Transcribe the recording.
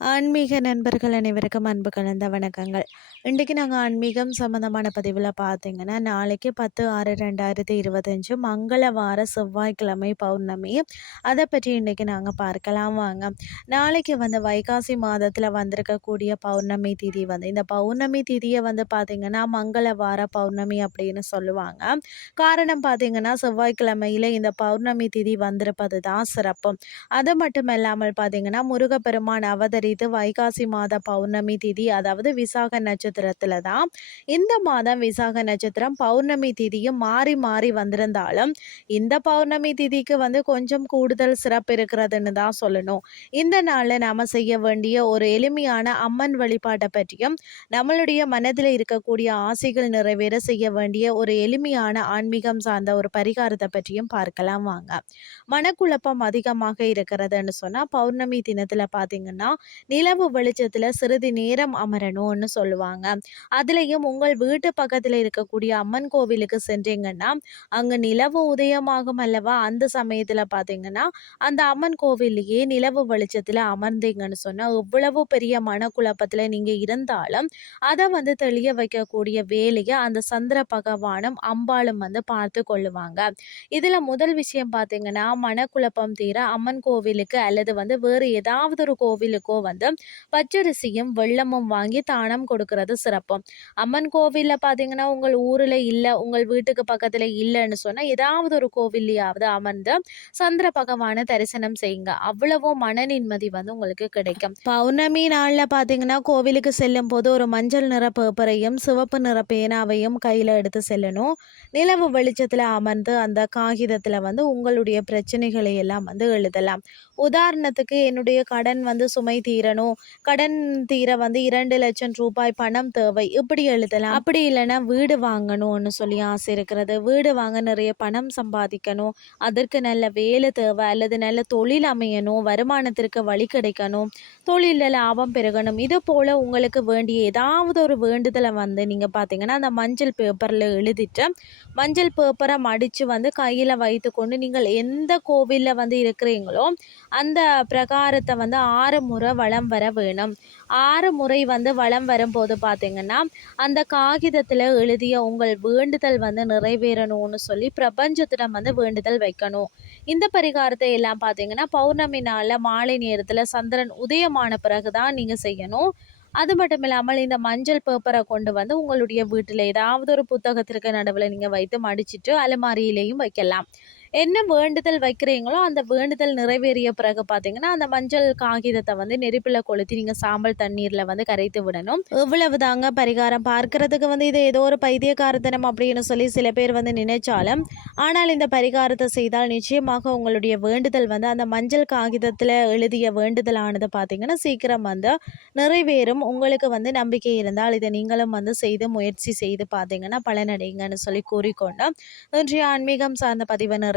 ஆன்மீக நண்பர்கள் அனைவருக்கும் அன்பு கலந்த வணக்கங்கள். இன்றைக்கி நாங்கள் ஆன்மீகம் சம்மந்தமான பதிவில் பார்த்தீங்கன்னா நாளைக்கு பத்து ஆறு ரெண்டாயிரத்தி இருபத்தஞ்சு மங்களவார செவ்வாய்க்கிழமை பௌர்ணமி. அதை பற்றி இன்றைக்கி நாங்கள் பார்க்கலாம் வாங்க. நாளைக்கு வந்து வைகாசி மாதத்தில் வந்திருக்கக்கூடிய பௌர்ணமி திதி வந்து இந்த பௌர்ணமி திதியை வந்து பார்த்திங்கன்னா மங்களவார பௌர்ணமி அப்படின்னு சொல்லுவாங்க. காரணம் பார்த்திங்கன்னா செவ்வாய்க்கிழமையில் இந்த பௌர்ணமி திதி வந்திருப்பது தான் சிறப்பு. அது மட்டும் இல்லாமல் பார்த்திங்கன்னா முருகப்பெருமான் அவதரித்து வைகாசி மாத பௌர்ணமி திதி அதாவது விசாக நட்சத்திரத்தில் தான். இந்த மாதம் விசாக நட்சத்திரம் பௌர்ணமி திதியும் மாறி மாறி வந்திருந்தாலும் இந்த பௌர்ணமி திதிக்கு வந்து கொஞ்சம் கூடுதல் சிறப்பு இருக்கிறதுன்னு தான் சொல்லணும். இந்த நாளில் நாம் செய்ய வேண்டிய ஒரு எளிமையான அம்மன் வழிபாட்டை பற்றியும் நம்மளுடைய மனதில் இருக்கக்கூடிய ஆசைகள் நிறைவேற செய்ய வேண்டிய ஒரு எளிமையான ஆன்மீகம் சார்ந்த ஒரு பரிகாரத்தை பற்றியும் பார்க்கலாம் வாங்க. மனக்குழப்பம் அதிகமாக இருக்கிறதுன்னு சொன்னால் பௌர்ணமி தினத்தில் பார்த்தீங்கன்னா நிலவு வெளிச்சத்தில் சிறிது நேரம் அமரணும்னு சொல்லுவாங்க. அதுலேயும் உங்கள் வீட்டு பக்கத்தில் இருக்கக்கூடிய அம்மன் கோவிலுக்கு சென்றீங்கன்னா அங்கே நிலவு உதயமாகும் அல்லவா? அந்த சமயத்தில் பார்த்தீங்கன்னா அந்த அம்மன் கோவில்லையே நிலவு வெளிச்சத்தில் அமர்ந்தீங்கன்னு சொன்னால் எவ்வளவு பெரிய மனக்குழப்பத்தில் நீங்கள் இருந்தாலும் அதை வந்து தெளிய வைக்கக்கூடிய வேலையை அந்த சந்திர பகவானும் அம்பாளும் வந்து பார்த்து கொள்ளுவாங்க. இதில் முதல் விஷயம் பார்த்தீங்கன்னா மனக்குழப்பம் தீர அம்மன் கோவிலுக்கு அல்லது வந்து வேறு ஏதாவது ஒரு கோவிலுக்கோ வந்து பச்சரிசியும் வெள்ளமும் வாங்கி தானம் கொடுக்கறது சிறப்பு அம்மன் கோவிலில் பார்த்தீங்கன்னா உங்கள் ஊரில் இல்லை உங்கள் வீட்டுக்கு பக்கத்தில் இல்லைன்னு சொன்னால் ஏதாவது ஒரு கோவில்லையாவது அமர்ந்து சந்திர பகவானை தரிசனம் செய்யுங்க. அவ்வளவோ மன நிம்மதி வந்து உங்களுக்கு கிடைக்கும். பௌர்ணமி நாளில் பார்த்தீங்கன்னா கோவிலுக்கு செல்லும் போது ஒரு மஞ்சள் நிற பேப்பரையும் சிவப்பு நிற பேனாவையும் கையில் எடுத்து செல்லணும். நிலவு வெளிச்சத்தில் அமர்ந்து அந்த காகிதத்தில் வந்து உங்களுடைய பிரச்சனைகளை எல்லாம் வந்து எழுதலாம். உதாரணத்துக்கு என்னுடைய கடன் வந்து சுமை தீர தீரணும். கடன் தீர வந்து இரண்டு லட்சம் ரூபாய் பணம் தேவை. இப்படி எழுதலாம். அப்படி இல்லைன்னா வீடு வாங்கணும்னு சொல்லி ஆசை இருக்கிறது. வீடு வாங்க நிறைய பணம் சம்பாதிக்கணும். அதற்கு நல்ல வேலை தேவை. அல்லது நல்ல தொழில் அமையணும். வருமானத்திற்கு வழி கிடைக்கணும். தொழிலில் லாபம் பெருகணும். இது போல் உங்களுக்கு வேண்டிய ஏதாவது ஒரு வேண்டுதலை வந்து நீங்கள் பார்த்தீங்கன்னா அந்த மஞ்சள் பேப்பரில் எழுதிட்டு மஞ்சள் பேப்பரை மடித்து வந்து கையில் வைத்துக்கொண்டு நீங்கள் எந்த கோவிலில் வந்து இருக்கிறீங்களோ அந்த பிரகாரத்தை வந்து ஆறு முறை வளம் வர வேணும். ஆறு முறை வந்து வளம் வரும்போது பார்த்தீங்கன்னா அந்த காகிதத்தில் எழுதிய உங்கள் வேண்டுதல் வந்து நிறைவேறணும்னு சொல்லி பிரபஞ்சத்திடம் வந்து வேண்டுதல் வைக்கணும். இந்த பரிகாரத்தை எல்லாம் பார்த்தீங்கன்னா பௌர்ணமி நாளில் மாலை நேரத்தில் சந்திரன் உதயமான பிறகு தான் நீங்கள் செய்யணும். அது மட்டும் இல்லாமல் இந்த மஞ்சள் பேப்பரை கொண்டு வந்து உங்களுடைய வீட்டில் ஏதாவது ஒரு புத்தகத்திற்கு நடுவில் நீங்கள் வைத்து மடிச்சிட்டு அலமாரியிலையும் வைக்கலாம். என்ன வேண்டுதல் வைக்கிறீங்களோ அந்த வேண்டுதல் நிறைவேறிய பிறகு பார்த்தீங்கன்னா அந்த மஞ்சள் காகிதத்தை வந்து நெருப்பில் கொளுத்தி நீங்கள் சாம்பல் தண்ணீரில் வந்து கரைத்து விடணும். இவ்வளவு தாங்க பரிகாரம். பார்க்கறதுக்கு வந்து இது ஏதோ ஒரு பைத்தியகாரத்தனம் அப்படின்னு சொல்லி சில பேர் வந்து நினைச்சாலும் ஆனால் இந்த பரிகாரத்தை செய்தால் நிச்சயமாக உங்களுடைய வேண்டுதல் வந்து அந்த மஞ்சள் காகிதத்தில் எழுதிய வேண்டுதலானது பார்த்தீங்கன்னா சீக்கிரம் வந்து நிறைவேறும். உங்களுக்கு வந்து நம்பிக்கை இருந்தால் இதை நீங்களும் வந்து செய்து முயற்சி செய்து பார்த்தீங்கன்னா பலனடைங்கன்னு சொல்லி கூறிக்கொண்டு இன்றைய ஆன்மீகம் சார்ந்த பதிவு நிறைய